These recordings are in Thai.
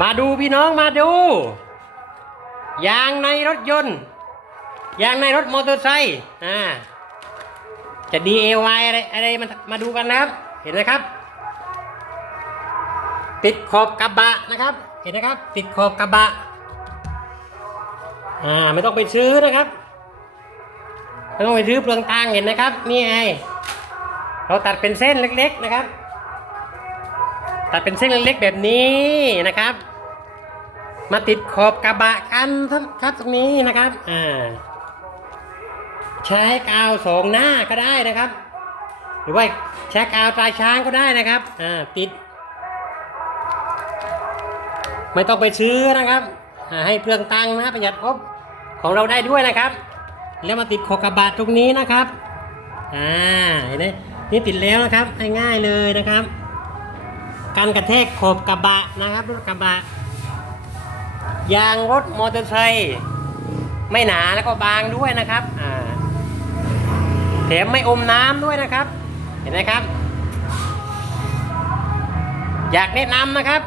มาดูพี่น้องมาดู ยางในรถยนต์ ยางในรถมอเตอร์ไซค์อ่าจะ DIY อะไรอะไรมามาดูกันนะครับ เห็นนะครับ ติดขอบกระบะนะครับ เห็นนะครับ ติดขอบกระบะอ่าไม่ต้องไปซื้อนะครับไม่ต้องไปซื้อเปลืองตังเห็นนะครับ นี่ไงเราตัดเป็นเส้นเล็ก ๆ นะครับ ตัดเป็นเส้นเล็กๆแบบนี้นะครับ มาติดขอบกระบะกันครับตรงนี้นะครับอ่าใช้กาวสองหน้าก็ได้นะครับ หรือว่าใช้กาวตราช้างก็ได้นะครับอ่าติด ไม่ต้องไปซื้อนะครับให้เปลืองตังค์นะประหยัดงบของเราได้ด้วยนะครับ แล้วมาติดขอบกระบะตรงนี้นะครับอ่าเห็นไหมนี่ติดแล้วนะครับง่ายๆเลยนะครับ การกระแทกขอบกระบะนะครับรถกระบะ ยางรถมอเตอร์ไซค์ไม่หนาแล้วก็บางด้วยนะครับอ่าแถมไม่อมน้ำด้วยนะครับ เห็นไหมครับ อยากแนะนำนะครับ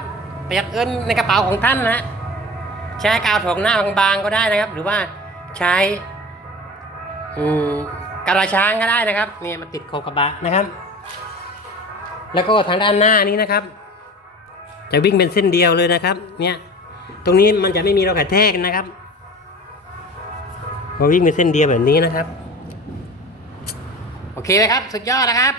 ประหยัดเงินในกระเป๋าของท่านนะฮะใช้กาวถองหน้าบางๆก็ได้นะครับ หรือว่าใช้กระช้างก็ได้นะครับเนี่ยมาติดขอบกระบะนะครับ แล้วก็ทางด้านหน้านี้นะครับ จะวิ่งเป็นเส้นเดียวเลยนะครับ เนี่ย ตรงนี้มันจะไม่มีเรากระแทกนะครับเราวิ่งเป็นเส้นเดียวแบบนี้นะครับ โอเคไหมครับ สุดยอดนะครับ